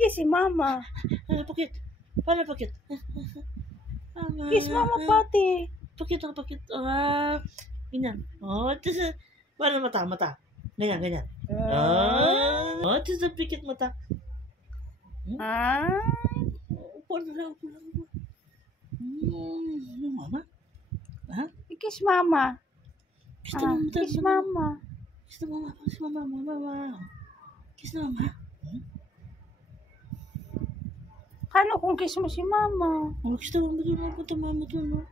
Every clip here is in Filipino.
Kiss si mama. Pakit. Paano pakit? Kiss mama pati. Pakit. Ganyan. Tapos, paano mata? Ganyan. Tapos, pakit mata. Upo lang. Mama? Ha? Kiss mama. Kiss na mama. Kiss mama. Kiss na mama. Kiss na mama. Kano kung kiss mo si mama? Kiss na mama doon. Punta mama doon.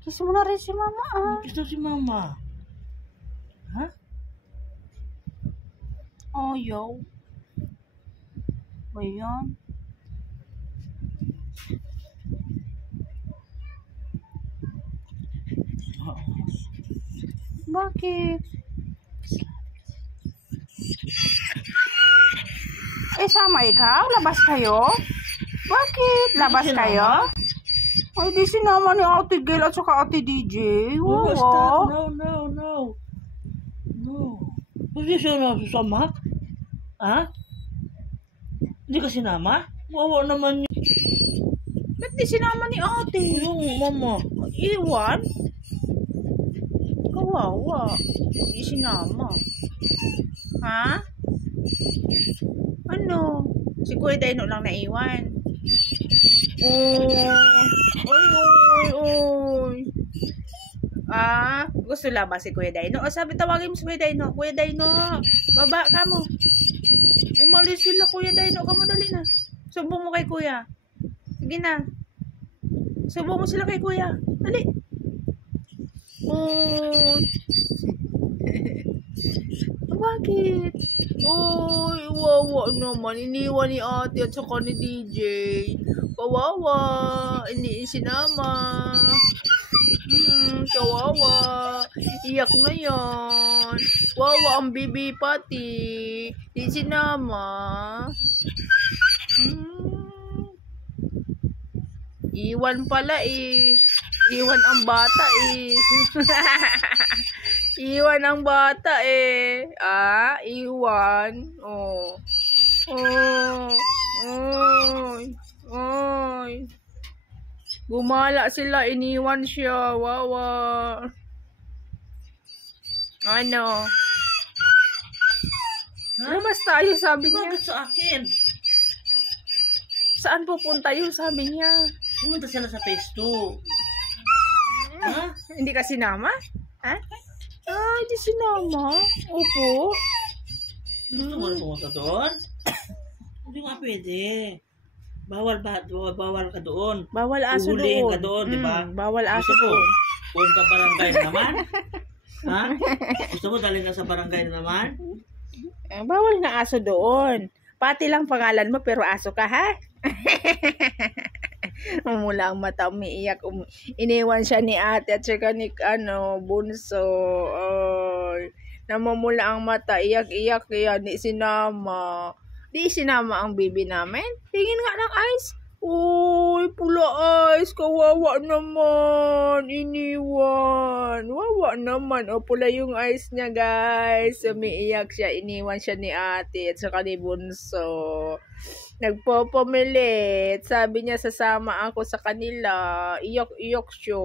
Kiss mo na rin si mama. Kiss na si mama. Ha? Yo. Ayan. Bakit? Sama ikaw? Labas kayo? Bakit? Labas kayo? Ay, di sinama ni Ate Gail at saka Ate DJ. Stop. No. Hindi siya nasasama? Ha? Hindi ka sinama? Wawa naman yun. Ba't di sinama ni Ate? Yung mama. Iwan? Kawawa. Di sinama. Ha? Ano? Si Kuya Dino lang naiwan. Oy. Gusto labas si Kuya Dino? Sabi tawagin mo si Kuya Dino. Kuya Dino, baba ka mo. Umalis sila Kuya Dino. Kamu dali na. Sumbong mo kay Kuya. Sige na. Sumbong mo sila kay Kuya. Dali. Bakit? Wawa naman. Iniwan ni Ate at saka ni DJ. Kawawa. Hindi sinama. Kawawa. Iyak na yan. Wawa ang bibi pati. Di sinama. Iwan pala eh. Iwan ang bata eh. Iwan ang bata eh. Iwan. Gumala sila, iniwan siya. Wawa. Ano? Labas tayo, sabi niya. Bakit sa akin? Saan pupunta yun, sabi niya. Pumunta sila sa phase 2. Ha? Hindi ka sinama? Ha? Hindi sinama. Opo. Gusto mo na pumunta doon? Hindi nga pwede. Bawal ka doon. Bawal aso Uhulihin doon. ka doon, di ba? Bawal aso Gusto mo? doon. Punta barangay naman? Ha? Gusto mo dalhin ka sa barangay naman? Bawal na aso doon. Pati lang pangalan mo pero aso ka, ha? Umula ang mata, umiiyak. Iniwan siya ni Ate at saka ni Bunso. Namumula ang mata, iyak-iyak kaya di sinama. Di sinama ang bibi namin. Tingin nga ng eyes. Uy, pula eyes. Kawawa naman. Iniwan. Wawa naman. Pula yung eyes niya, guys. Umiiyak siya. Iniwan siya ni Ate at saka ni Bunso. Nagpapamilit. Sabi niya, sasama ako sa kanila. Iyak-iyak siya.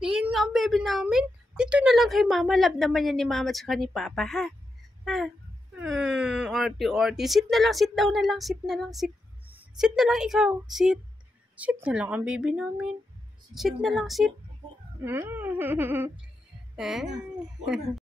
Tingin nga ang baby namin. Dito na lang kay Mama. Love naman yan ni Mama at saka ni Papa, ha? Arty. Sit na lang. Sit down na lang. Sit na lang. Sit na lang ikaw. Sit na lang ang baby namin. Sit na lang. Sit.